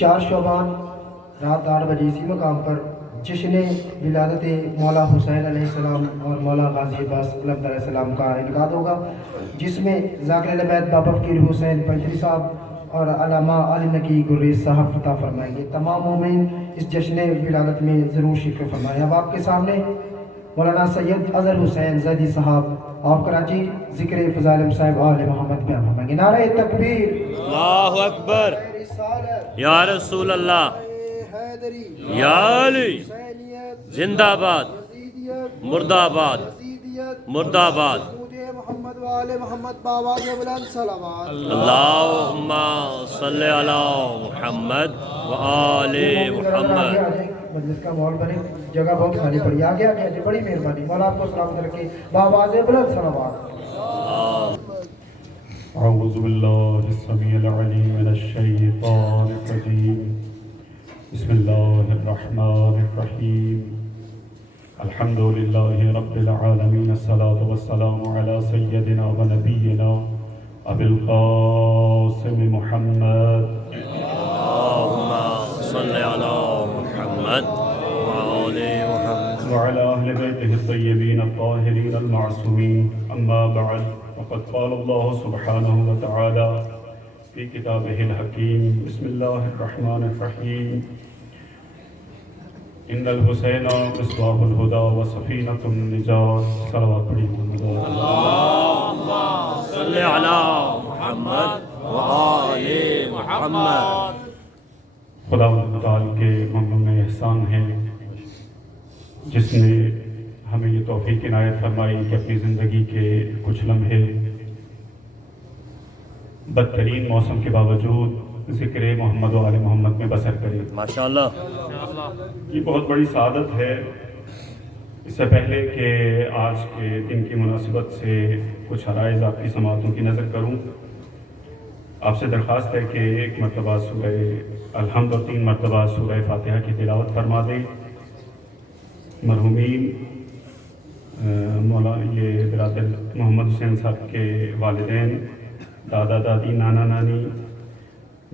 4 شعبان رات 8 بجے اسی مقام پر جشن ولادت مولا حسین علیہ السلام اور مولا غازی عباس علیہ السلام کا انعقاد ہوگا، جس میں ذاکر اہل بیت بابا فقیر حسین پنجری صاحب اور علامہ علی نقی گریز صاحب فتح فرمائیں گے۔ تمام مومن اس جشن ولادت میں ضرور شرکت فرمائیں۔ اب آپ کے سامنے مولانا سید اظہر حسین زیدی صاحب آف کراچی ذکر فضائل صاحب آل محمد بیان فرمائیں گے۔ نعرہ تکبیر، اللہ اکبر، یا رسول اللہ، یا علی، زندہ باد، مردہ آباد، مردہ آباد، محمد وآل محمد باواز بلند صلوات۔ اللہم صلی علی محمد وآل محمد۔ مجلس کا ماحول بنے، جگہ بہت خالی پڑی، آگے آگے آگے، بڑی مہربانی، مولا آپ کو سلامت رکھے، باواز بلند صلوات۔ اعوذ باللہ السمیع العلیم من الشیطان الرجیم، بسم اللہ الرحمن الرحیم، الحمد للہ رب العالمین، الصلاة والسلام علی سیدنا و نبینا ابی القاسم محمد اللہم صلی علی محمد وآل محمد وعلى أهل بيته الطيبين الطاهرين المعصومين، أما بعد، فقد قال الله سبحانه وتعالى في كتابه الحكيم، بسم الله الرحمن الرحيم، إن الحسين مصباح الهدى وسفينة النجاة، صلوات محمد۔ اللہم صلی علی محمد وآل محمد۔ خدا تعالی کے ممنون احسان ہے جس نے ہمیں یہ توفیق عنایت فرمائی کہ اپنی زندگی کے کچھ لمحے بدترین موسم کے باوجود ذکر محمد و آل محمد میں بسر کرے۔ ماشاءاللہ، یہ بہت بڑی سعادت ہے۔ اس سے پہلے کہ آج کے دن کی مناسبت سے کچھ عرائض آپ کی سماعتوں کی نظر کروں، آپ سے درخواست ہے کہ 1 مرتبہ سورہ الحمد اور 3 مرتبہ سورہ فاتحہ کی تلاوت فرما دیں۔ مرحومین مولا یہ برادر محمد حسین صاحب کے والدین، دادا دادی، نانا نانی،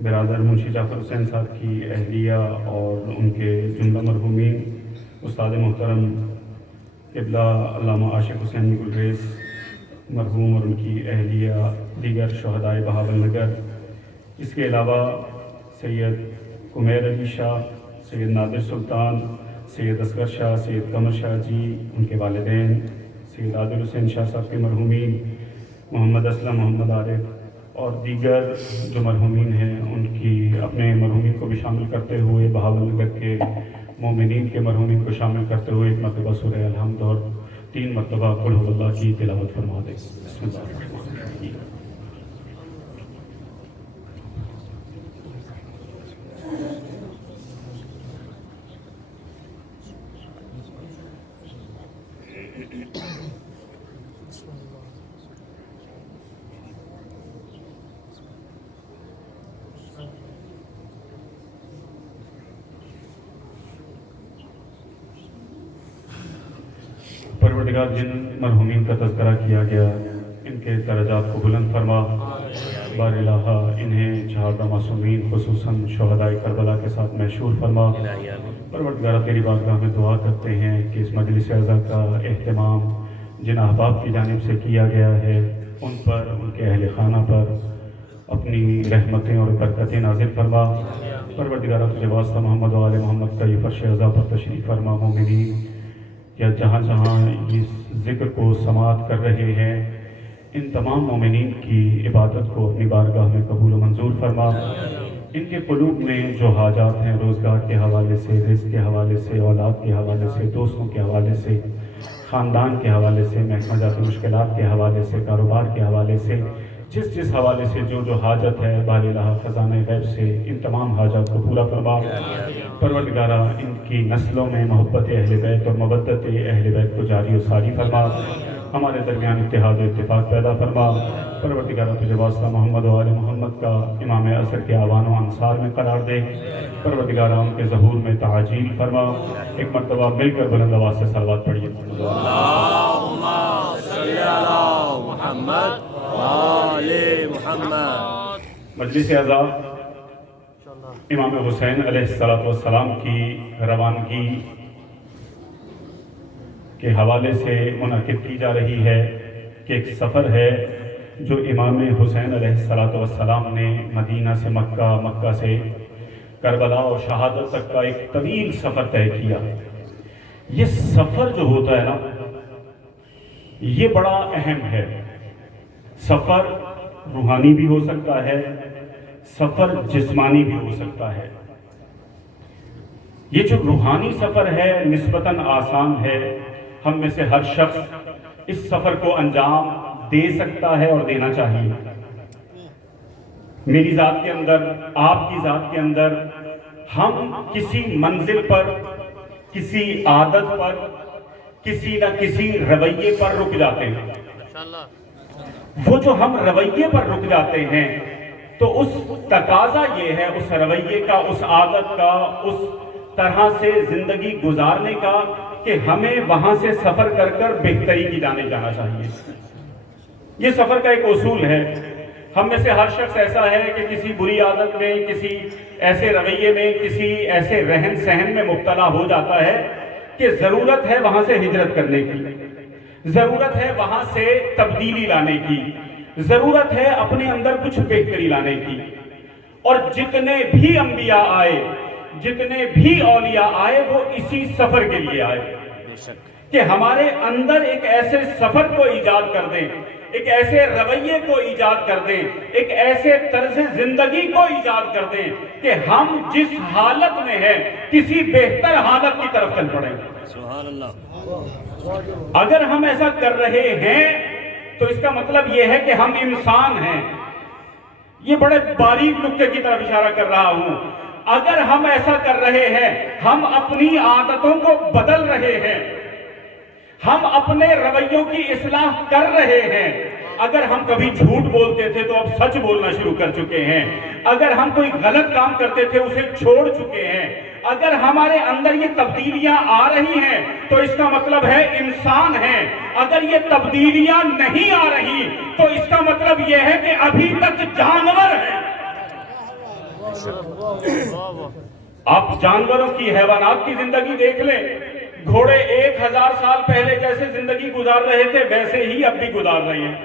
برادر منشی جعفر حسین صاحب کی اہلیہ اور ان کے جملہ مرحومین، استاد محترم قبلہ علامہ عاشق حسین گلریز مرحوم اور ان کی اہلیہ، دیگر شہدائے بہاول نگر، اس کے علاوہ سید عمیر علی شاہ، سید نادر سلطان، سید اصغر شاہ، سید قمر شاہ جی، ان کے والدین، سید عادل حسین شاہ صاحب کے مرحومین، محمد اسلم، محمد عارف اور دیگر جو مرحومین ہیں، ان کی اپنے مرحومین کو بھی شامل کرتے ہوئے، بہاول نگر کے مومنین کے مرحومین کو شامل کرتے ہوئے 1 مرتبہ سورہ الحمد اور 3 مرتبہ قل هو اللہ کی تلاوت فرما دیں۔ بسم اللہ الرحمن الرحیم۔ پروردگار جن مرحومین کا تذکرہ کیا گیا، ان کے درجات کو بلند فرما، بار الہ انہیں 4 معصومین خصوصاً شہدائے کربلا کے ساتھ محشور فرما۔ پروردگار تیری بارگاہ میں دعا کرتے ہیں کہ اس مجلس اعزا کا اہتمام جن احباب کی جانب سے کیا گیا ہے، ان پر، ان کے اہل خانہ پر اپنی رحمتیں اور برکتیں نازل فرما۔ پروردگار تجھے واسطہ محمد و آل محمد کا یہ فرش اعزا پر تشریف فرما۔ مومنین یا جہاں جہاں اس ذکر کو سماعت کر رہے ہیں، ان تمام مومنین کی عبادت کو اپنی بارگاہ میں قبول و منظور فرما۔ ان کے قلوب میں جو حاجات ہیں، روزگار کے حوالے سے، رزق کے حوالے سے، اولاد کے حوالے سے، دوستوں کے حوالے سے، خاندان کے حوالے سے، محکمہ جاتی مشکلات کے حوالے سے، کاروبار کے حوالے سے، جس حوالے سے جو حاجت ہے، بار الہ خزانہ غیب سے ان تمام حاجات کو پورا فرما۔ پروردگارہ ان کی نسلوں میں محبت اہل بیت اور مودت اہل بیت کو جاری و ساری فرما۔ ہمارے درمیان اتحاد و اتفاق پیدا فرما۔ پروردگارہ تجھے واسطہ محمد و آل محمد کا امام عصر کے اعوان و انصار میں قرار دے۔ پروردگارہ ان کے ظہور میں تعجیل فرما۔ 1 مرتبہ مل کر بلند آواز سے صلوات پڑھیے۔ اللہم صلی علی محمد وآل محمد۔ مجلس اعزا امام حسین علیہ السلام کی روانگی کے حوالے سے منعقد کی جا رہی ہے کہ ایک سفر ہے جو امام حسین علیہ السلام نے مدینہ سے مکہ، مکہ سے کربلا اور شہادت تک کا ایک طویل سفر طے کیا۔ یہ سفر جو ہوتا ہے نا، یہ بڑا اہم ہے۔ سفر روحانی بھی ہو سکتا ہے، سفر جسمانی بھی ہو سکتا ہے۔ یہ جو روحانی سفر ہے نسبتاً آسان ہے، ہم میں سے ہر شخص اس سفر کو انجام دے سکتا ہے اور دینا چاہیے۔ میری ذات کے اندر، آپ کی ذات کے اندر، ہم کسی منزل پر، کسی عادت پر، کسی نہ کسی رویے پر رک جاتے ہیں۔ وہ جو ہم رویے پر رک جاتے ہیں تو اس تقاضا یہ ہے اس رویے کا، اس عادت کا، اس طرح سے زندگی گزارنے کا کہ ہمیں وہاں سے سفر کر کر بہتری کی جانے جانا چاہیے۔ یہ سفر کا ایک اصول ہے۔ ہم میں سے ہر شخص ایسا ہے کہ کسی بری عادت میں، کسی ایسے رویے میں، کسی ایسے رہن سہن میں مبتلا ہو جاتا ہے کہ ضرورت ہے وہاں سے ہجرت کرنے کی، ضرورت ہے وہاں سے تبدیلی لانے کی، ضرورت ہے اپنے اندر کچھ بہتری لانے کی۔ اور جتنے بھی انبیاء آئے، جتنے بھی اولیاء آئے، وہ اسی سفر کے لیے آئے کہ ہمارے اندر ایک ایسے سفر کو ایجاد کر دیں، ایک ایسے رویے کو ایجاد کر دیں، ایک ایسے طرز زندگی کو ایجاد کر دیں کہ ہم جس حالت میں ہیں کسی بہتر حالت کی طرف چل پڑیں۔ سبحان اللہ۔ اگر ہم ایسا کر رہے ہیں تو اس کا مطلب یہ ہے کہ ہم انسان ہیں۔ یہ بڑے باریک نکتے کی طرف اشارہ کر رہا ہوں۔ اگر ہم ایسا کر رہے ہیں، ہم اپنی عادتوں کو بدل رہے ہیں، ہم اپنے رویوں کی اصلاح کر رہے ہیں۔ اگر ہم کبھی جھوٹ بولتے تھے تو اب سچ بولنا شروع کر چکے ہیں۔ اگر ہم کوئی غلط کام کرتے تھے اسے چھوڑ چکے ہیں۔ اگر ہمارے اندر یہ تبدیلیاں آ رہی ہیں تو اس کا مطلب ہے انسان ہیں۔ اگر یہ تبدیلیاں نہیں آ رہی تو اس کا مطلب یہ ہے کہ ابھی تک جانور ہیں۔ آپ جانوروں کی، حیوانات کی زندگی دیکھ لیں۔ گھوڑے 1000 سال پہلے جیسے زندگی گزار رہے تھے ویسے ہی اب بھی گزار رہے ہیں۔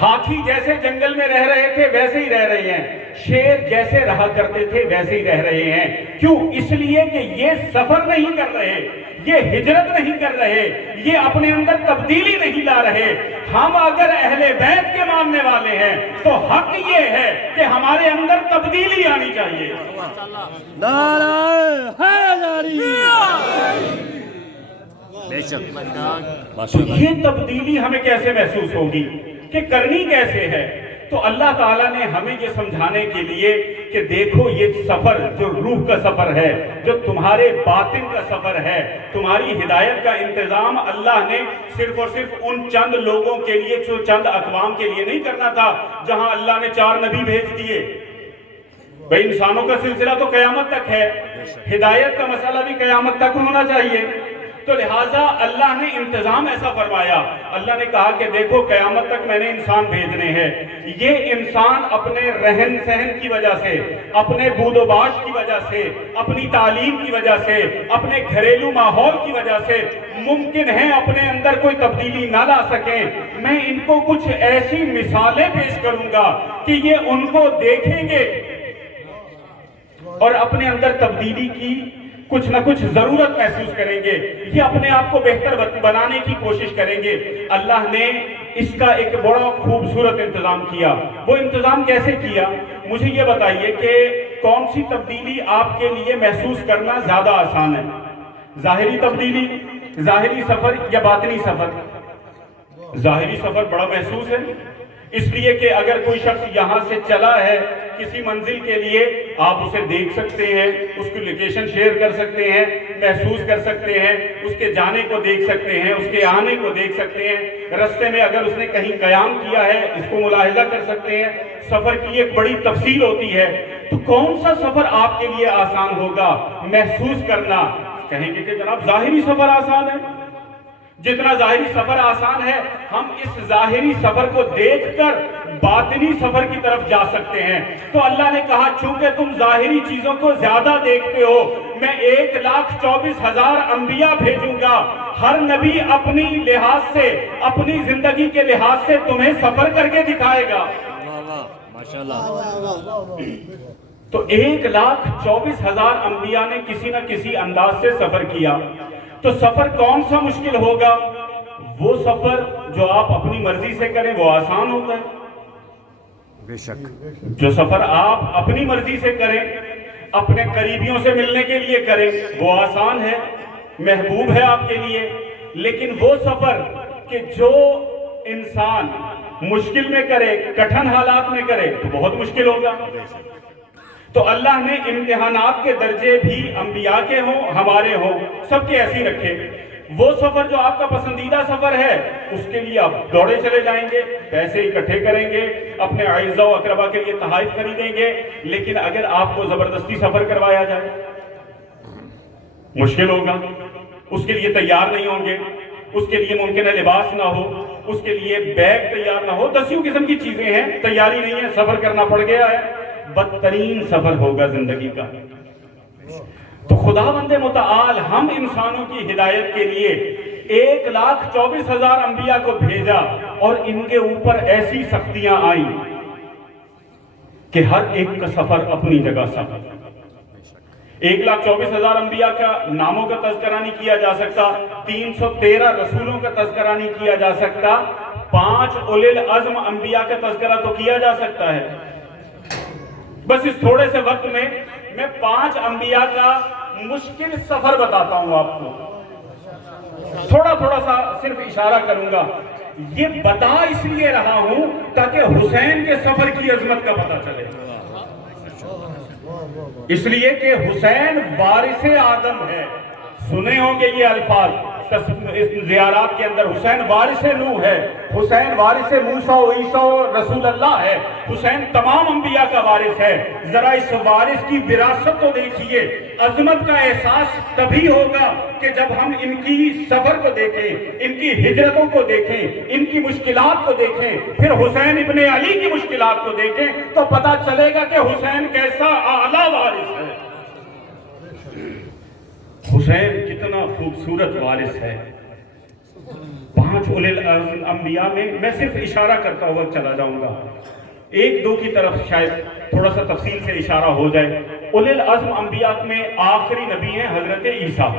ہاتھی جیسے جنگل میں رہ رہے تھے ویسے ہی رہ رہے ہیں۔ شیر جیسے رہا کرتے تھے ویسے ہی رہ رہے ہیں۔ کیوں؟ اس لیے کہ یہ سفر نہیں کر رہے، یہ ہجرت نہیں کر رہے، یہ اپنے اندر تبدیلی نہیں لا رہے۔ ہم اگر اہل بیت کے ماننے والے ہیں تو حق یہ ہے کہ ہمارے اندر تبدیلی آنی چاہیے۔ نعرہ حیدری، بے شک۔ تو یہ تبدیلی ہمیں کیسے محسوس ہوگی کہ کرنی کیسے ہے؟ تو اللہ تعالیٰ نے ہمیں یہ سمجھانے کے لیے کہ دیکھو یہ سفر جو روح کا سفر ہے، جو تمہارے باطن کا سفر ہے، تمہاری ہدایت کا انتظام اللہ نے صرف اور صرف ان چند لوگوں کے لیے، جو چند اقوام کے لیے نہیں کرنا تھا جہاں اللہ نے 4 نبی بھیج دیے۔ بھئی انسانوں کا سلسلہ تو قیامت تک ہے، ہدایت کا مسئلہ بھی قیامت تک ہونا چاہیے۔ تو لہٰذا اللہ نے انتظام ایسا فرمایا۔ اللہ نے کہا کہ دیکھو قیامت تک میں نے انسان بھیجنے ہیں۔ یہ انسان اپنے رہن سہن کی وجہ سے، اپنے بود و باش کی وجہ سے، اپنی تعلیم کی وجہ سے، اپنے گھریلو ماحول کی وجہ سے ممکن ہے اپنے اندر کوئی تبدیلی نہ لا سکیں۔ میں ان کو کچھ ایسی مثالیں پیش کروں گا کہ یہ ان کو دیکھیں گے اور اپنے اندر تبدیلی کی کچھ نہ کچھ ضرورت محسوس کریں گے، یہ اپنے آپ کو بہتر بنانے کی کوشش کریں گے۔ اللہ نے اس کا ایک بڑا خوبصورت انتظام کیا۔ وہ انتظام کیسے کیا؟ مجھے یہ بتائیے کہ کون سی تبدیلی آپ کے لیے محسوس کرنا زیادہ آسان ہے؟ ظاہری تبدیلی، ظاہری سفر یا باطنی سفر؟ ظاہری سفر بڑا محسوس ہے، اس لیے کہ اگر کوئی شخص یہاں سے چلا ہے کسی منزل کے لیے، آپ اسے دیکھ سکتے ہیں، اس کی لوکیشن شیئر کر سکتے ہیں، محسوس کر سکتے ہیں، اس کے جانے کو دیکھ سکتے ہیں، اس کے آنے کو دیکھ سکتے ہیں، رستے میں اگر اس نے کہیں قیام کیا ہے اس کو ملاحظہ کر سکتے ہیں۔ سفر کی ایک بڑی تفصیل ہوتی ہے۔ تو کون سا سفر آپ کے لیے آسان ہوگا محسوس کرنا؟ کہیں گے کہ جناب ظاہری سفر آسان ہے۔ جتنا ظاہری سفر آسان ہے، ہم اس ظاہری سفر کو دیکھ کر باطنی سفر کی طرف جا سکتے ہیں۔ تو اللہ نے کہا چونکہ تم ظاہری چیزوں کو زیادہ دیکھتے ہو، میں 1,24,000 انبیاء بھیجوں گا، ہر نبی اپنی لحاظ سے، اپنی زندگی کے لحاظ سے تمہیں سفر کر کے دکھائے گا۔ ماشاءاللہ۔ تو 1,24,000 انبیاء نے کسی نہ کسی انداز سے سفر کیا۔ تو سفر کون سا مشکل ہوگا؟ وہ سفر جو آپ اپنی مرضی سے کریں وہ آسان ہوتا ہے۔ بے شک۔ جو سفر آپ اپنی مرضی سے کریں، اپنے قریبیوں سے ملنے کے لیے کریں، وہ آسان ہے، محبوب ہے آپ کے لیے۔ لیکن وہ سفر کہ جو انسان مشکل میں کرے، کٹھن حالات میں کرے، تو بہت مشکل ہوگا۔ تو اللہ نے امتحانات کے درجے بھی انبیاء کے ہوں، ہمارے ہوں، سب کے ایسی رکھے۔ وہ سفر جو آپ کا پسندیدہ سفر ہے، اس کے لیے آپ دوڑے چلے جائیں گے، پیسے اکٹھے کریں گے، اپنے اعزاء و اقربا کے لیے تحائف خریدیں گے۔ لیکن اگر آپ کو زبردستی سفر کروایا جائے، مشکل ہوگا، اس کے لیے تیار نہیں ہوں گے، اس کے لیے ممکن ہے لباس نہ ہو، اس کے لیے بیگ تیار نہ ہو، دسیوں قسم کی چیزیں ہیں، تیاری نہیں ہے، سفر کرنا پڑ گیا ہے، بدترین سفر ہوگا زندگی کا۔ تو خداوند متعال ہم انسانوں کی ہدایت کے لیے 1,24,000 انبیاء کو بھیجا، اور ان کے اوپر ایسی سختیاں آئیں کہ ہر ایک کا سفر اپنی جگہ سفر۔ 1,24,000 انبیاء کا ناموں کا تذکرہ نہیں کیا جا سکتا، 313 رسولوں کا تذکرہ نہیں کیا جا سکتا، 5 اولی العزم انبیاء کا تذکرہ تو کیا جا سکتا ہے۔ بس اس تھوڑے سے وقت میں 5 انبیاء کا مشکل سفر بتاتا ہوں آپ کو، تھوڑا سا صرف اشارہ کروں گا۔ یہ بتا اس لیے رہا ہوں تاکہ حسین کے سفر کی عظمت کا پتہ چلے، اس لیے کہ حسین وارث آدم ہے۔ سنے ہوں گے یہ الفاظ زیارات کے اندر، حسین وارث نوح ہے، حسین وارث موسیٰ و عیسیٰ و رسول اللہ ہے، حسین تمام انبیاء کا وارث ہے۔ ذرا اس وارث کی وراثت کو دیکھیے۔ عظمت کا احساس تبھی ہوگا کہ جب ہم ان کی سفر کو دیکھیں، ان کی ہجرتوں کو دیکھیں، ان کی مشکلات کو دیکھیں، پھر حسین ابن علی کی مشکلات کو دیکھیں، تو پتہ چلے گا کہ حسین کیسا اعلیٰ وارث ہے، حسین کتنا خوبصورت وارث ہے۔ 5 اولی العزم انبیاء میں صرف اشارہ کرتا ہوا چلا جاؤں گا، 1-2 کی طرف شاید تھوڑا سا تفصیل سے اشارہ ہو جائے۔ اولی العزم انبیاء میں آخری نبی ہیں حضرت عیسیٰ۔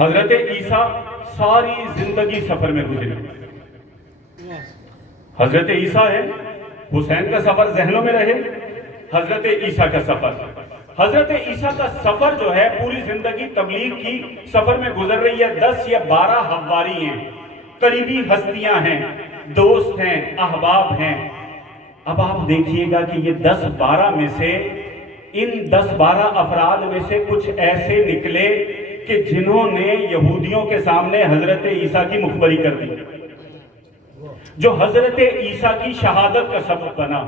حضرت عیسیٰ ساری زندگی سفر میں گزری۔ حضرت عیسیٰ ہے، حسین کا سفر ذہنوں میں رہے، حضرت عیسیٰ کا سفر۔ حضرت عیسیٰ کا سفر جو ہے پوری زندگی تبلیغ کی سفر میں گزر رہی ہے۔ 10 یا 12 حواری ہیں، قریبی ہستیاں ہیں، دوست ہیں، احباب ہیں۔ اب آپ دیکھیے گا کہ یہ 10-12 میں سے، ان 10-12 افراد میں سے کچھ ایسے نکلے کہ جنہوں نے یہودیوں کے سامنے حضرت عیسیٰ کی مخبری کر دی، جو حضرت عیسیٰ کی شہادت کا سبب بنا۔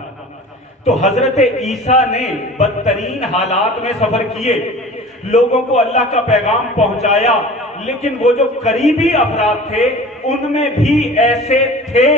تو حضرت عیسیٰ نے بدترین حالات میں سفر کیے، لوگوں کو اللہ کا پیغام پہنچایا، لیکن وہ جو قریبی افراد تھے ان میں بھی ایسے تھے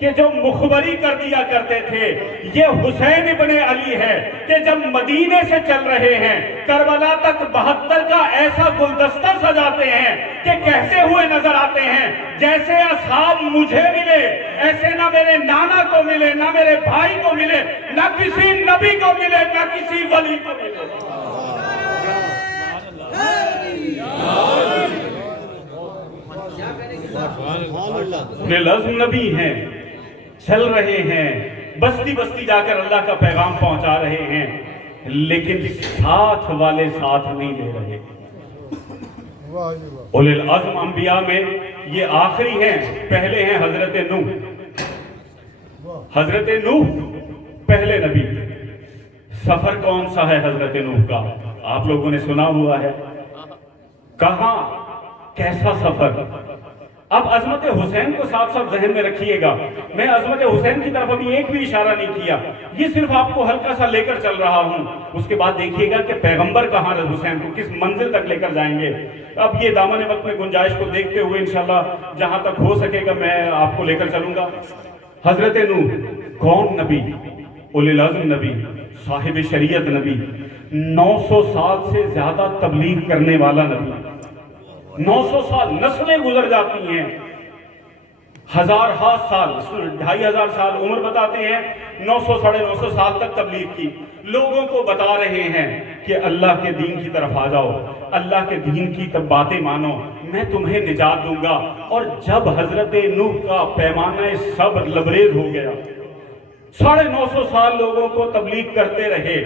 کہ جو مخبری کر دیا کرتے تھے۔ یہ حسین ابن علی ہے کہ جب مدینے سے چل رہے ہیں کربلا تک 72 کا ایسا گلدستہ سجاتے ہیں کہ کہتے ہوئے نظر آتے ہیں جیسے اصحاب مجھے ملے ایسے نہ میرے نانا کو ملے، نہ میرے بھائی کو ملے، نہ کسی نبی کو ملے، نہ کسی ولی کو ملے۔ لازم نبی ہیں، چل رہے ہیں، بستی بستی جا کر اللہ کا پیغام پہنچا رہے ہیں، لیکن ساتھ والے ساتھ نہیں لے رہے۔ اولی العزم انبیاء میں یہ آخری ہیں، پہلے ہیں حضرت نوح۔ حضرت نوح پہلے نبی۔ سفر کون سا ہے حضرت نوح کا؟ آپ لوگوں نے سنا ہوا ہے۔ کہاں، کیسا سفر؟ اب عظمت حسین کو ساتھ ساتھ ذہن میں رکھیے گا. میں عظمت حسین کی طرف ابھی ایک بھی اشارہ نہیں کیا, یہ صرف آپ کو ہلکا سا لے کر چل رہا ہوں. اس کے بعد دیکھیے گا کہ پیغمبر کہاں حسین کو کس منزل تک لے کر جائیں گے. اب یہ دامن وقت میں گنجائش کو دیکھتے ہوئے انشاءاللہ جہاں تک ہو سکے گا میں آپ کو لے کر چلوں گا. حضرت نوح کون نبی, اولی العزم نبی, صاحب شریعت نبی, 900 سال سے زیادہ تبلیغ کرنے والا نبی. 900 سال نسلیں گزر جاتی ہیں, ہزارہا سال, 2500 سال عمر بتاتے ہیں, 900 ساڑھے 900 سال تک تبلیغ کی. لوگوں کو بتا رہے ہیں کہ اللہ کے دین کی طرف آ جاؤ, اللہ کے دین کی باتیں مانو, میں تمہیں نجات دوں گا. اور جب حضرت نوح کا پیمانہ صبر لبریز ہو گیا, 950 سال لوگوں کو تبلیغ کرتے رہے,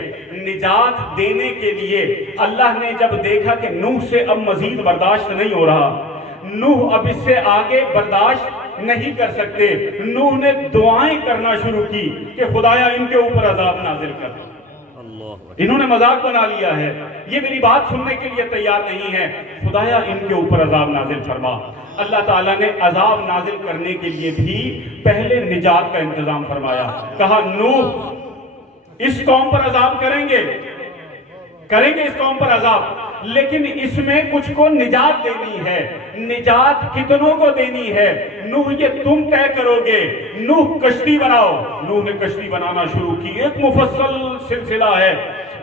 نجات دینے کے لیے اللہ نے جب دیکھا کہ نوح سے اب مزید برداشت نہیں ہو رہا, نوح اب اس سے آگے برداشت نہیں کر سکتے, نوح نے دعائیں کرنا شروع کی کہ خدایا ان کے اوپر عذاب نازل کر. انہوں نے مذاق بنا لیا ہے, یہ میری بات سننے کے لیے تیار نہیں ہے, خدایا ان کے اوپر عذاب نازل فرما. اللہ تعالیٰ نے عذاب نازل کرنے کے لیے بھی پہلے نجات کا انتظام فرمایا. کہا نوح اس قوم پر عذاب کریں گے اس قوم پر عذاب, لیکن اس میں کچھ کو نجات دینی ہے. نجات کتنوں کو دینی ہے, نوح یہ تم طے کرو گے. نوح کشتی بناؤ. نوح نے کشتی بنانا شروع کی. ایک مفصل سلسلہ ہے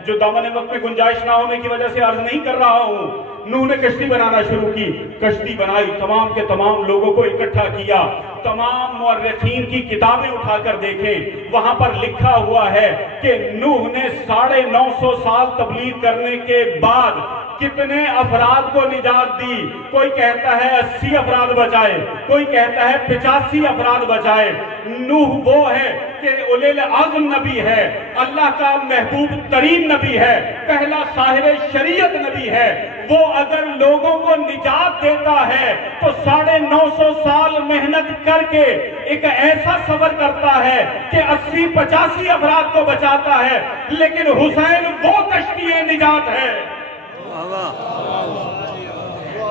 جو دامن وقت میں گنجائش نہ ہونے کی وجہ سے عرض نہیں کر رہا ہوں. نوح نے کشتی بنانا شروع کی, کشتی بنائی, تمام کے تمام لوگوں کو اکٹھا کیا. تمام مورخین کی کتابیں اٹھا کر دیکھیں, وہاں پر لکھا ہوا ہے کہ نوح نے 950 سال تبلیغ کرنے کے بعد کتنے افراد کو نجات دی. کوئی کہتا ہے 80 افراد بچائے, کوئی کہتا ہے 85 افراد بچائے. نوح وہ ہے کہ اولی العزم نبی ہے, اللہ کا محبوب ترین نبی ہے, پہلا صاحب شریعت نبی ہے. وہ اگر لوگوں کو نجات دیتا ہے تو 950 سال محنت کر کے ایک ایسا سفر کرتا ہے کہ 80-85 افراد کو بچاتا ہے. لیکن حسین وہ کشتی نجات ہے.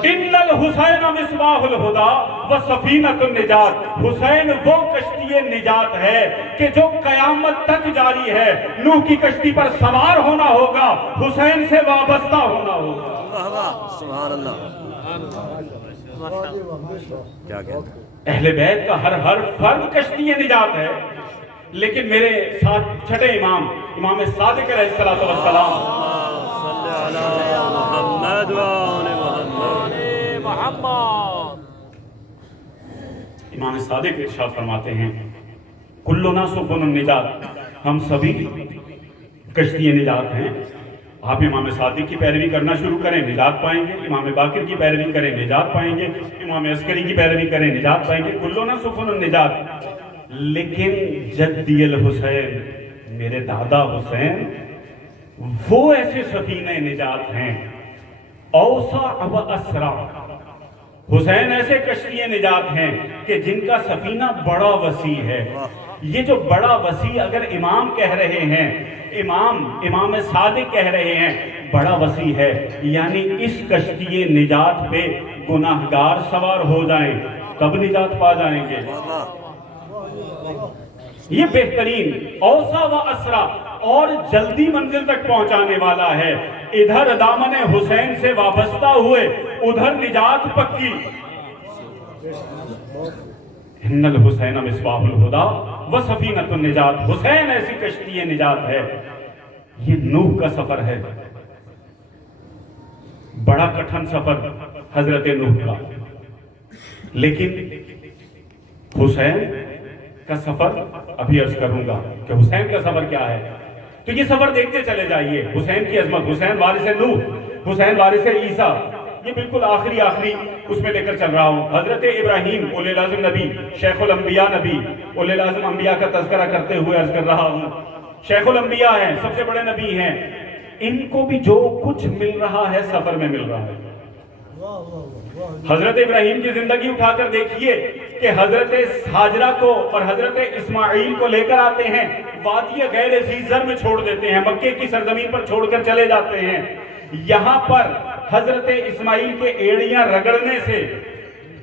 ان الحسین مصباح الہدی و سفینۃ النجات. حسین وہ کشتی نجات ہے کہ جو قیامت تک جاری ہے. نوح کی کشتی پر سوار ہونا ہوگا, حسین سے وابستہ ہونا ہوگا. سبحان اللہ. کیا کہتا ہے, اہل بیت کا ہر فرد کشتی نجات ہے. لیکن میرے ساتھ چھٹے امام صادق علیہ السلام صلی علی محمد و آل محمد. امام صادق ارشاد فرماتے ہیں کلنا سفن النجات, ہم سبھی کشتی نجات ہیں. آپ امام صادق کی پیروی کرنا شروع کریں, نجات پائیں گے. امام باقر کی پیروی کریں, نجات پائیں گے. امام عسکری کی پیروی کریں, نجات پائیں گے. کلنا سفن النجات. لیکن جدی الحسین, میرے دادا حسین, وہ ایسے سفینہ نجات ہیں. اوسع و اسرع. حسین ایسے کشتی نجات ہیں کہ جن کا سفینہ بڑا وسیع ہے. یہ جو بڑا وسیع اگر امام کہہ رہے ہیں, امام صادق کہہ رہے ہیں بڑا وسیع ہے, یعنی اس کشتی نجات پہ گناہگار سوار ہو جائیں تب نجات پا جائیں گے. یہ بہترین اوسع و اسرع اور جلدی منزل تک پہنچانے والا ہے. ادھر دامن حسین سے وابستہ ہوئے, ادھر نجات پکی. ان الحسین مصباح الہدی و سفینۃ النجات. حسین ایسی کشتی نجات ہے. یہ نوح کا سفر ہے, بڑا کٹھن سفر حضرت نوح کا. لیکن حسین کا سفر ابھی عرض کروں گا کہ حسین کا سفر کیا ہے. تو یہ سفر دیکھتے چلے جائیے. حسین کی عظمت, حسین وارث نوح, حسین وارث عیسیٰ, یہ بالکل آخری اس میں لے کر چل رہا ہوں. حضرت ابراہیم اولی العزم نبی, شیخ الانبیاء نبی, اولی العزم انبیاء کا تذکرہ کرتے ہوئے عرض کر رہا ہوں. شیخ الانبیاء ہیں, سب سے بڑے نبی ہیں. ان کو بھی جو کچھ مل رہا ہے سفر میں مل رہا ہے. حضرت ابراہیم کی زندگی اٹھا کر دیکھیے کہ حضرت ہاجرہ کو اور حضرت اسماعیل کو لے کر آتے ہیں, وادی غیر ذی زر میں چھوڑ دیتے ہیں, مکے کی سرزمین پر چھوڑ کر چلے جاتے ہیں. یہاں پر حضرت اسماعیل کے ایڑیاں رگڑنے سے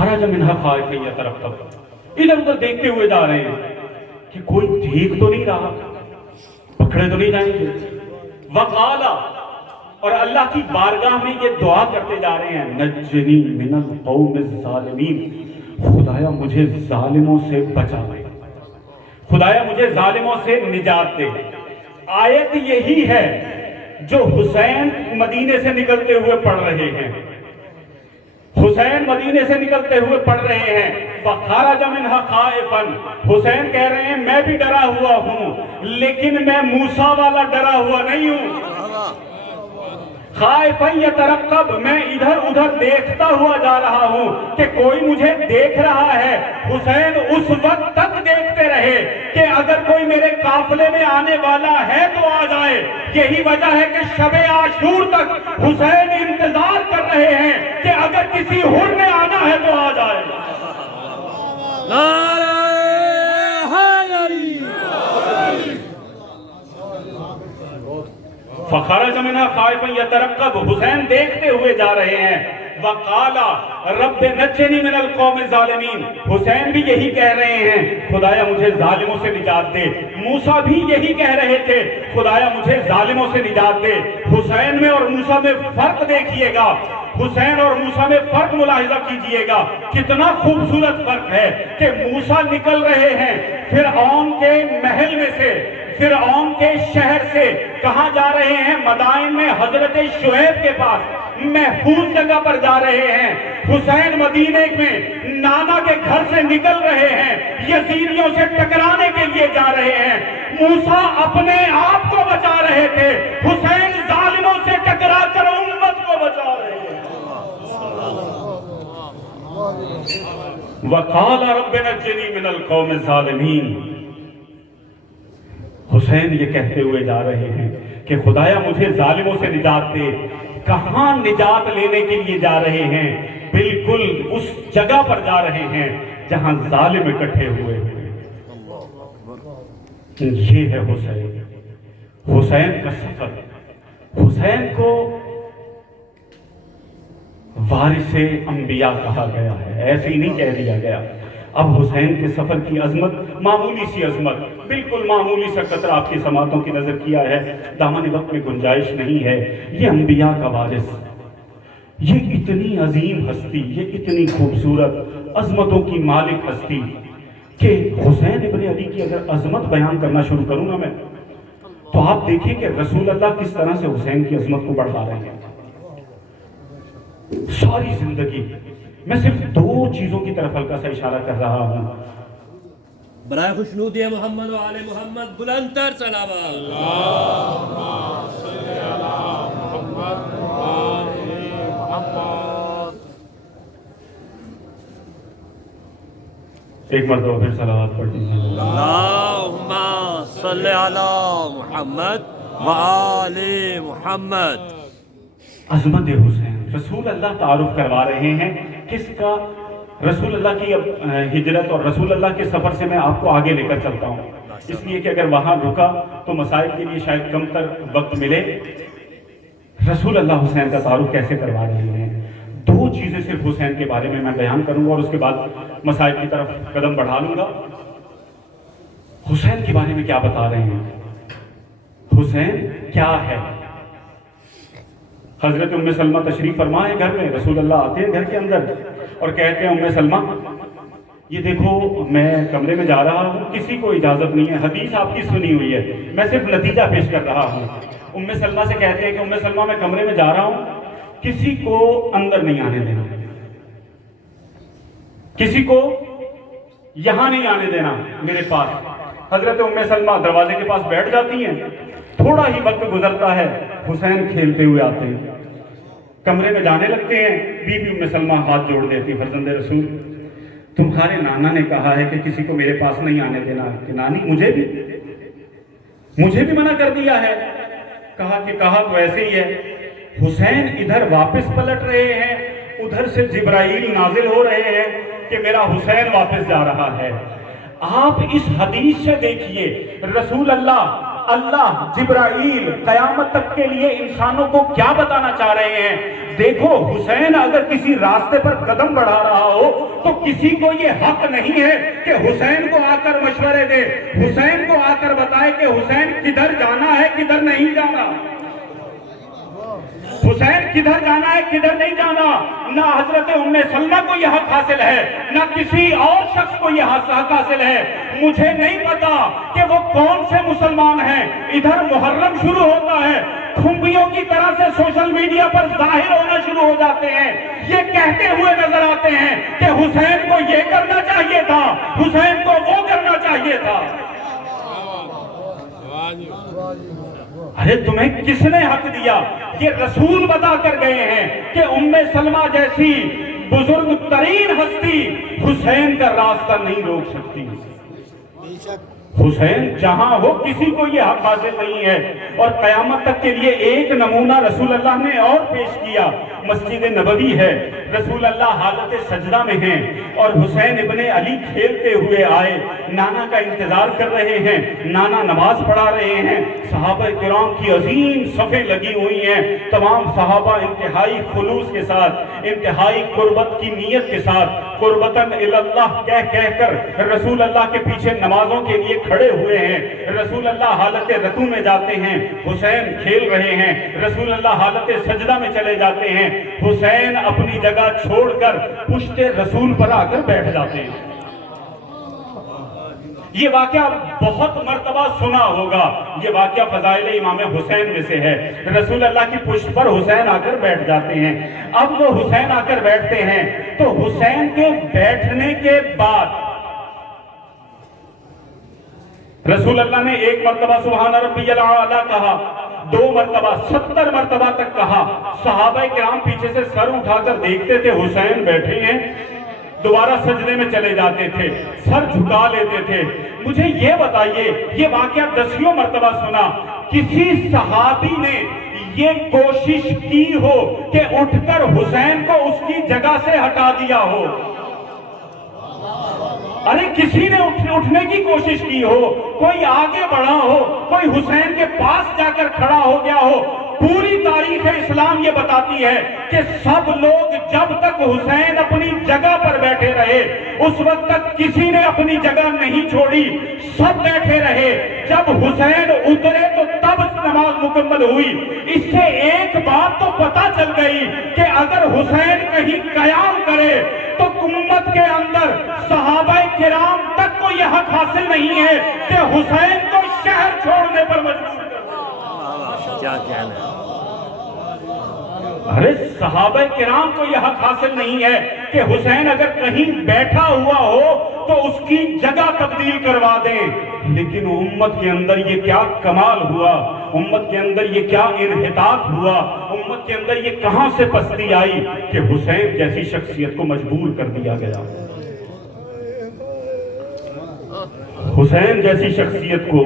فخرج منها خائفا يترقب، ادھر ادھر دیکھتے ہوئے جا رہے ہیں کہ کوئی دیکھ تو نہیں رہا، پکڑے تو نہیں جائیں گے. وقال، اور اللہ کی بارگاہ میں یہ دعا کرتے جا رہے ہیں، نجنی من القوم الظالمین، خدایا مجھے ظالموں سے بچا لے، خدایا مجھے ظالموں سے نجات دے. آیت یہی ہے جو حسین مدینے سے نکلتے ہوئے پڑھ رہے ہیں، حسین مدینے سے نکلتے ہوئے پڑھ رہے ہیں. فخرج منها خائفا، حسین کہہ رہے ہیں میں بھی ڈرا ہوا ہوں لیکن میں موسیٰ والا ڈرا ہوا نہیں ہوں. خائفا یترقب، میں ادھر ادھر دیکھتا ہوا جا رہا ہوں کہ کوئی مجھے دیکھ رہا ہے. حسین اس وقت تک دیکھتے رہے کہ اگر کوئی میرے قافلے میں آنے والا ہے تو آ جائے. یہی وجہ ہے کہ شب عاشور تک حسین انتظار کر رہے ہیں کہ اگر کسی حر نے آنا ہے تو آ جائے. فخرج منها خائفا يترقب، حسین دیکھتے ہوئے جا رہے ہیں. وقال رب نجنی من القوم الظالمین، حسین بھی یہی کہہ رہے ہیں خدایا مجھے ظالموں سے نجات دے. موسیٰ بھی یہی کہہ رہے تھے خدایا مجھے ظالموں سے نجات دے. حسین میں اور موسیٰ میں فرق دیکھیے گا، حسین اور موسیٰ میں فرق ملاحظہ کیجئے گا. کتنا خوبصورت فرق ہے کہ موسیٰ نکل رہے ہیں فرعون کے محل میں سے، فرعون کے شہر سے. کہاں جا رہے ہیں؟ مدائن میں حضرت شعیب کے پاس محفوظ جگہ پر جا رہے ہیں. حسین مدینے میں نانا کے گھر سے نکل رہے ہیں، یزیدیوں سے ٹکرانے کے لیے جا رہے ہیں. موسیٰ اپنے آپ کو بچا رہے تھے، حسین ظالموں سے ٹکرا کر امت کو بچا رہے ہیں. وقال رب نجنی من القوم الظالمین، حسین یہ کہتے ہوئے جا رہے ہیں کہ خدایا مجھے ظالموں سے نجات دے. کہاں نجات لینے کے لیے جا رہے ہیں؟ بالکل اس جگہ پر جا رہے ہیں جہاں ظالم اکٹھے ہوئے ہیں. یہ ہے حسین، حسین کا سفر. حسین کو وارث انبیاء کہا گیا ہے، ایسے ہی نہیں کہہ دیا گیا. اب حسین کے سفر کی عظمت، معمولی سی عظمت، بالکل معمولی سا قطرہ آپ کی سماعتوں کی نظر کیا ہے، دامن وقت میں گنجائش نہیں ہے. یہ انبیاء کا وارث، یہ اتنی عظیم ہستی، یہ اتنی خوبصورت عظمتوں کی مالک ہستی کہ حسین ابن علی کی اگر عظمت بیان کرنا شروع کروں نا میں، تو آپ دیکھیں کہ رسول اللہ کس طرح سے حسین کی عظمت کو بڑھا رہے ہیں. ساری زندگی میں صرف دو چیزوں کی طرف ہلکا سا اشارہ کر رہا ہوں. برائے خوشنودی محمد و آل محمد بلند تر صلوات. ایک مرتبہ پھر صلوات پڑھ دیجیے. اللہم صلی علی محمد و آل محمد. عظمت حسین، رسول اللہ تعارف کروا رہے ہیں کس کا؟ رسول اللہ کی ہجرت اور رسول اللہ کے سفر سے میں آپ کو آگے لے کر چلتا ہوں، اس لیے کہ اگر وہاں رکا تو مسائل کے لیے شاید کم تر وقت ملے. رسول اللہ حسین کا تعارف کیسے کروا رہے ہیں؟ دو چیزیں صرف حسین کے بارے میں بیان کروں گا اور اس کے بعد مسائل کی طرف قدم بڑھا لوں گا. حسین کے بارے میں کیا بتا رہے ہیں؟ حسین کیا ہے؟ حضرت ام سلمہ تشریف فرما ہے گھر میں، رسول اللہ آتے ہیں گھر کے اندر اور کہتے ہیں ام سلمہ یہ دیکھو میں کمرے میں جا رہا ہوں، کسی کو اجازت نہیں ہے، حدیث آپ کی سنی ہوئی ہے، میں صرف نتیجہ پیش کر رہا ہوں. ام سلمہ سے کہتے ہیں کہ ام سلمہ میں کمرے میں جا رہا ہوں، کسی کو اندر نہیں آنے دینا، کسی کو یہاں نہیں آنے دینا میرے پاس. حضرت ام سلمہ دروازے کے پاس بیٹھ جاتی ہیں. تھوڑا ہی وقت گزرتا ہے، حسین کھیلتے ہوئے آتے ہیں، کمرے میں جانے لگتے ہیں. بی بی ام سلمہ ہاتھ جوڑ دیتی، فرزند رسول تمہارے نانا نے کہا ہے کہ کسی کو میرے پاس نہیں آنے دینا. کہ نانی مجھے بھی منع کر دیا ہے. کہا تو ایسے ہی ہے. حسین ادھر واپس پلٹ رہے ہیں، ادھر سے جبرائیل نازل ہو رہے ہیں کہ میرا حسین واپس جا رہا ہے. آپ اس حدیث سے دیکھیے رسول اللہ اللہ جبرائیل قیامت تک کے لیے انسانوں کو کیا بتانا چاہ رہے ہیں؟ دیکھو حسین اگر کسی راستے پر قدم بڑھا رہا ہو تو کسی کو یہ حق نہیں ہے کہ حسین کو آ کر مشورے دے، حسین کو آ کر بتائے کہ حسین کدھر جانا ہے کدھر نہیں جانا، حسین کدھر جانا ہے کدھر نہیں جانا۔ نہ حضرت ام سلمہ کو یہ حق حاصل ہے، نہ کسی اور شخص کو یہ حق حاصل ہے۔ مجھے نہیں پتا کہ وہ کون سے مسلمان ہیں۔ ادھر محرم شروع ہوتا ہے، کھمبیوں کی طرح سے سوشل میڈیا پر ظاہر ہونا شروع ہو جاتے ہیں، یہ کہتے ہوئے نظر آتے ہیں کہ حسین کو یہ کرنا چاہیے تھا، حسین کو وہ کرنا چاہیے تھا۔ ارے تمہیں کس نے حق دیا؟ یہ رسول بتا کر گئے ہیں کہ ام سلمہ جیسی بزرگ ترین ہستی حسین کا راستہ نہیں روک سکتی۔ حسین جہاں ہو کسی کو یہ حق حاصل نہیں ہے۔ اور قیامت تک کے لیے ایک نمونہ رسول اللہ نے اور پیش کیا، مسجد نبوی ہے، رسول اللہ حالت سجدہ میں ہیں اور حسین ابن علی کھیلتے ہوئے آئے، نانا کا انتظار کر رہے ہیں، نانا نماز پڑھا رہے ہیں، صحابہ کرام کی عظیم صفیں لگی ہوئی ہیں، تمام صحابہ انتہائی خلوص کے ساتھ، انتہائی قربت کی نیت کے ساتھ قربتاً اللہ کہہ کر رسول اللہ کے پیچھے نمازوں کے لیے کھڑے ہوئے ہیں۔ رسول اللہ حالت رکوع میں جاتے ہیں، حسین کھیل رہے ہیں، رسول اللہ حالت سجدہ میں چلے جاتے ہیں، حسین اپنی جگہ چھوڑ کر پشت رسول پر آ کر بیٹھ جاتے ہیں۔ یہ واقعہ بہت مرتبہ سنا ہوگا، یہ واقعہ فضائل امام حسین میں سے ہے۔ رسول اللہ کی پشت پر حسین آ کر بیٹھ جاتے ہیں۔ اب جو حسین آ کر بیٹھتے ہیں تو حسین کے بیٹھنے کے بعد رسول اللہ نے ایک مرتبہ سبحان ربی الاعلیٰ کہا، 2 مرتبہ 70 مرتبہ تک کہا۔ صحابہ کرام پیچھے سے سر اٹھا کر دیکھتے تھے حسین بیٹھے ہیں، دوبارہ سجدے میں چلے جاتے تھے، سر جھکا لیتے تھے۔ مجھے یہ بتائیے، یہ واقعہ 10 مرتبہ سنا، کسی صحابی نے یہ کوشش کی ہو کہ اٹھ کر حسین کو اس کی جگہ سے ہٹا دیا ہو؟ ارے کسی نے اٹھنے کی کوشش کی ہو، کوئی آگے بڑھا ہو، کوئی حسین کے پاس جا کر کھڑا ہو گیا ہو؟ پوری تاریخ اسلام یہ بتاتی ہے کہ سب لوگ جب تک حسین اپنی جگہ پر بیٹھے رہے اس وقت تک کسی نے اپنی جگہ نہیں چھوڑی، سب بیٹھے رہے۔ جب حسین اترے تو تب نماز مکمل ہوئی۔ اس سے ایک بات تو پتہ چل گئی کہ اگر حسین کہیں قیام کرے تو امت کے اندر صحابہ کرام تک کو یہ حق حاصل نہیں ہے کہ حسین کو شہر چھوڑنے پر مجبور کر۔ کیا کہنا ہے؟ ارے صحابہ کرام کو یہ حق حاصل نہیں ہے کہ حسین اگر کہیں بیٹھا ہوا ہو تو اس کی جگہ تبدیل کروا دیں، لیکن امت کے اندر یہ کیا کمال ہوا، امت کے اندر یہ کیا انحطاط ہوا، امت کے اندر یہ کہاں سے پستی آئی کہ حسین جیسی شخصیت کو مجبور کر دیا گیا۔ حسین جیسی شخصیت کو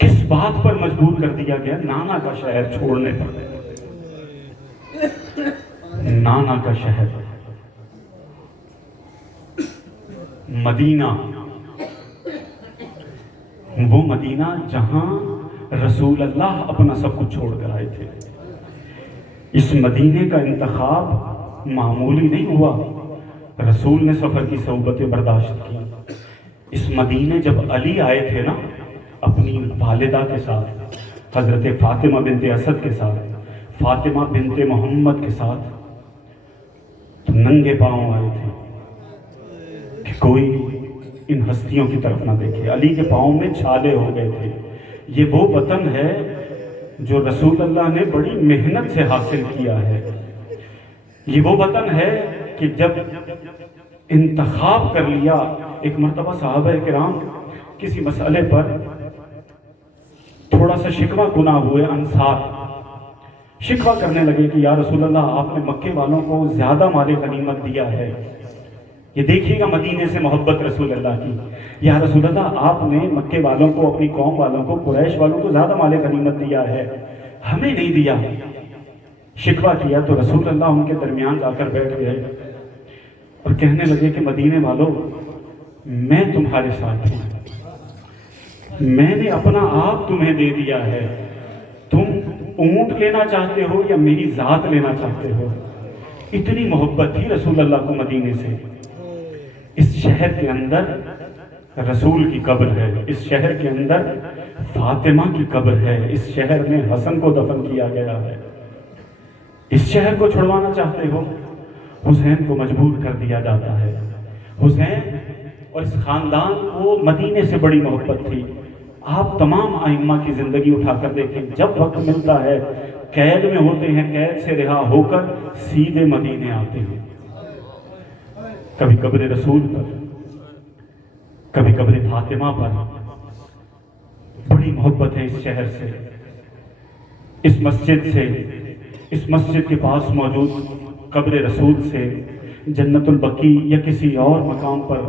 کس بات پر مجبور کر دیا گیا؟ نانا کا شہر چھوڑنے پر۔ نانا کا شہر مدینہ، وہ مدینہ جہاں رسول اللہ اپنا سب کچھ چھوڑ کر آئے تھے۔ اس مدینے کا انتخاب معمولی نہیں ہوا، رسول نے سفر کی صعوبتیں برداشت کی۔ اس مدینے جب علی آئے تھے نا اپنی والدہ کے ساتھ، حضرت فاطمہ بنت اسد کے ساتھ، فاطمہ بنت محمد کے ساتھ، تو ننگے پاؤں آئے تھے کہ کوئی ان ہستیوں کی طرف نہ دیکھے۔ علی کے پاؤں میں چھالے ہو گئے تھے۔ یہ وہ وطن ہے جو رسول اللہ نے بڑی محنت سے حاصل کیا ہے۔ یہ وہ وطن ہے کہ جب انتخاب کر لیا، ایک مرتبہ صحابہ کرام کسی مسئلے پر تھوڑا سا شکوہ گناہ ہوئے، انصار شکوہ کرنے لگے کہ یا رسول اللہ آپ نے مکے والوں کو زیادہ مال غنیمت دیا ہے، یہ دیکھیے گا مدینے سے محبت رسول اللہ کی، یا رسول اللہ آپ نے مکے والوں کو، اپنی قوم والوں کو، قریش والوں کو زیادہ مال غنیمت دیا ہے، ہمیں نہیں دیا۔ شکوہ کیا تو رسول اللہ ان کے درمیان جا کر بیٹھ گئے اور کہنے لگے کہ مدینے والوں میں تمہارے ساتھ ہوں، میں نے اپنا آپ تمہیں دے دیا ہے، تم اونٹ لینا چاہتے ہو یا میری ذات لینا چاہتے ہو؟ اتنی محبت تھی رسول اللہ کو مدینے سے۔ اس شہر کے اندر رسول کی قبر ہے، اس شہر کے اندر فاطمہ کی قبر ہے، اس شہر میں حسن کو دفن کیا گیا ہے۔ اس شہر کو چھڑوانا چاہتے ہو؟ حسین کو مجبور کر دیا جاتا ہے۔ حسین اور اس خاندان کو مدینے سے بڑی محبت تھی۔ آپ تمام ائمہ کی زندگی اٹھا کر دیکھیں، جب وقت ملتا ہے قید میں ہوتے ہیں، قید سے رہا ہو کر سیدھے مدینے آتے ہیں، کبھی قبر رسول پر، کبھی قبر فاطمہ پر۔ بڑی محبت ہے اس شہر سے، اس مسجد سے، اس مسجد کے پاس موجود قبر رسول سے، جنت البقیع یا کسی اور مقام پر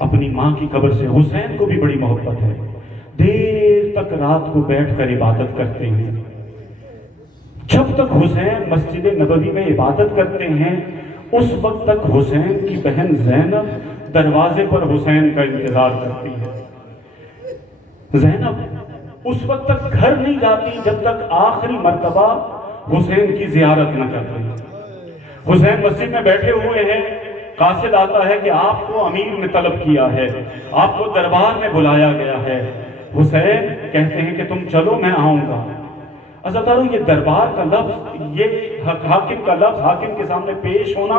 اپنی ماں کی قبر سے۔ حسین کو بھی بڑی محبت ہے، دیر تک رات کو بیٹھ کر عبادت کرتے ہیں۔ جب تک حسین مسجد نبوی میں عبادت کرتے ہیں، اس وقت تک حسین کی بہن زینب دروازے پر حسین کا انتظار کرتی ہے۔ زینب اس وقت تک گھر نہیں جاتی جب تک آخری مرتبہ حسین کی زیارت نہ کرتے۔ حسین مسجد میں بیٹھے ہوئے ہیں، قاصد آتا ہے کہ آپ کو امیر نے طلب کیا ہے، آپ کو دربار میں بلایا گیا ہے۔ حسین کہتے ہیں کہ تم چلو، میں آؤں گا۔ عزیزانو، یہ دربار کا لفظ، یہ حاکم کا لفظ، حاکم کے سامنے پیش ہونا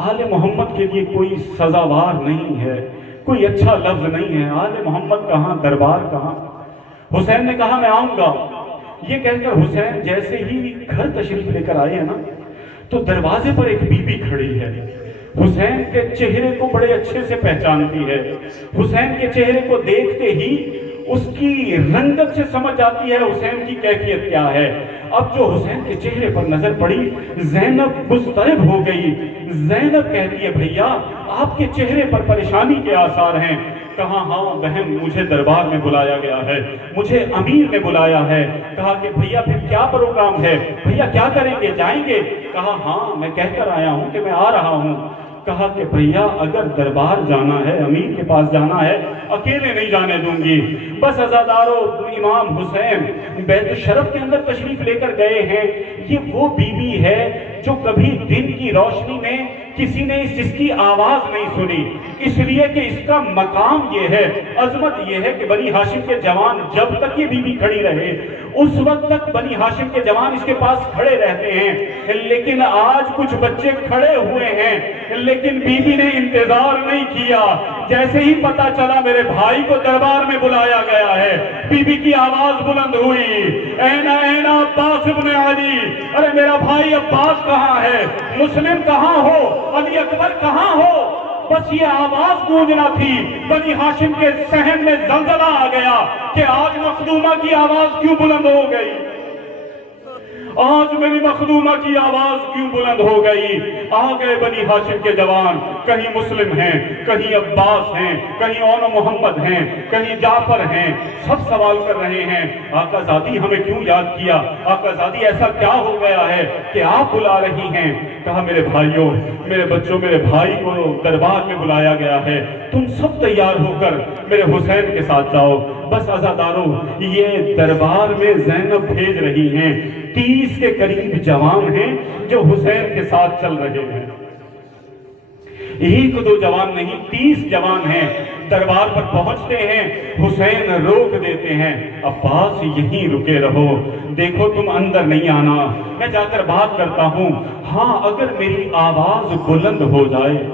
آل محمد کے لیے کوئی سزاوار نہیں ہے، کوئی اچھا لفظ نہیں ہے۔ آل محمد کہاں، دربار کہاں؟ حسین نے کہا میں آؤں گا۔ یہ کہہ کر حسین جیسے ہی گھر تشریف لے کر آئے ہیں نا، تو دروازے پر ایک بی بی کھڑی ہے، حسین کے چہرے کو بڑے اچھے سے پہچانتی ہے۔ حسین کے چہرے کو دیکھتے ہی اس کی رنگت سے سمجھ جاتی ہے حسین کی کیفیت کیا ہے۔ اب جو حسین کے چہرے پر نظر پڑی، زینب مضطرب ہو گئی۔ زینب کہتی ہے بھیا آپ کے چہرے پر پریشانی کے آثار ہیں۔ کہا ہاں بہن، مجھے دربار میں بلایا گیا ہے، مجھے امیر نے بلایا ہے۔ کہا کہ بھیا پھر کیا پروگرام ہے، بھیا کیا کریں گے، جائیں گے؟ کہا ہاں میں کہہ کر آیا ہوں کہ میں آ رہا ہوں۔ کہا کہ بھیا اگر دربار جانا ہے، امیر کے پاس جانا ہے، اکیلے نہیں جانے دوں گی۔ بس عزادارو، امام حسین بیت الشرف کے اندر تشریف لے کر گئے ہیں۔ یہ وہ بی بی ہے جو کبھی دن کی روشنی میں کسی نے جس کی آواز نہیں سنی، اس لیے کہ اس کا مقام یہ ہے، عظمت یہ ہے کہ بنی ہاشم کے جوان جب تک یہ بی بی کھڑی رہے اس وقت تک بنی ہاشم کے جوان اس کے پاس کھڑے رہتے ہیں۔ لیکن آج کچھ بچے کھڑے ہوئے ہیں لیکن بی بی نے انتظار نہیں کیا۔ جیسے ہی پتا چلا میرے بھائی کو دربار میں بلایا گیا ہے، بی بی کی آواز بلند ہوئی، اینا اینا عباس ابن علی، ارے میرا بھائی عباس کہاں ہے، مسلم کہاں ہو، علی اکبر کہاں ہو؟ بس یہ آواز گونجنا تھی۔ بنی ہاشم کے صحن میں زلزلہ آ گیا کہ آج مخدومہ کی آواز کیوں بلند ہو گئی، آج میری مخدومہ کی آواز کیوں بلند ہو گئی؟ آ گئے بنی ہاشم کے جوان، کہیں مسلم ہیں، کہیں عباس ہیں، کہیں اون محمد ہیں، کہیں جعفر ہیں، سب سوال کر رہے ہیں آقا زادی ہمیں کیوں یاد کیا، آقا زادی ایسا کیا ہو گیا ہے کہ آپ بلا رہی ہیں؟ کہا میرے بھائیوں، میرے بچوں، میرے بھائی کو دربار میں بلایا گیا ہے، تم سب تیار ہو کر میرے حسین کے ساتھ جاؤ۔ بس عزادارو، یہ دربار میں زینب بھیج رہی ہیں، 30 کے قریب جوان ہیں جو حسین کے ساتھ چل رہے ہیں، ایک دو جوان نہیں، 30 جوان ہیں۔ دربار پر پہنچتے ہیں، حسین روک دیتے ہیں، عباس یہیں رکے رہو، دیکھو تم اندر نہیں آنا، میں جا کر بات کرتا ہوں۔ ہاں اگر میری آواز بلند ہو جائے،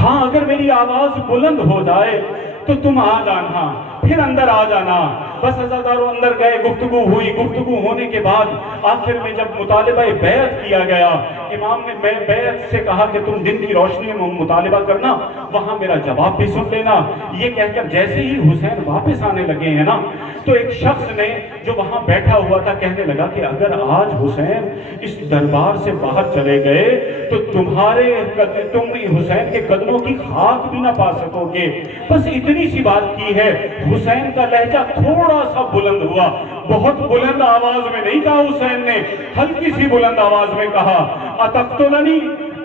ہاں اگر میری آواز بلند ہو جائے تو تم آ جانا، پھر اندر آ جانا۔ بس عزاداروں اندر گئے، گفتگو ہوئی، گفتگو ہونے کے بعد آخر میں جب مطالبہ بیعت کیا گیا، امام نے بیعت سے کہا کہ تم دن کی روشنی میں مطالبہ کرنا، وہاں میرا جواب بھی سن لینا۔ یہ کہہ کر جیسے ہی حسین واپس آنے لگے ہیں نا، تو ایک شخص نے جو وہاں بیٹھا ہوا تھا کہنے لگا کہ اگر آج حسین اس دربار سے باہر چلے گئے تو تم حسین کے قدموں کی خاک بھی نہ پا سکو گے۔ بس اتنی سی بات کی ہے، حسین کا لہجہ تھوڑا سا بلند ہوا، بہت بلند آواز میں نہیں کہا حسین نے، ہلکی سی بلند آواز میں کہا اتقتلنی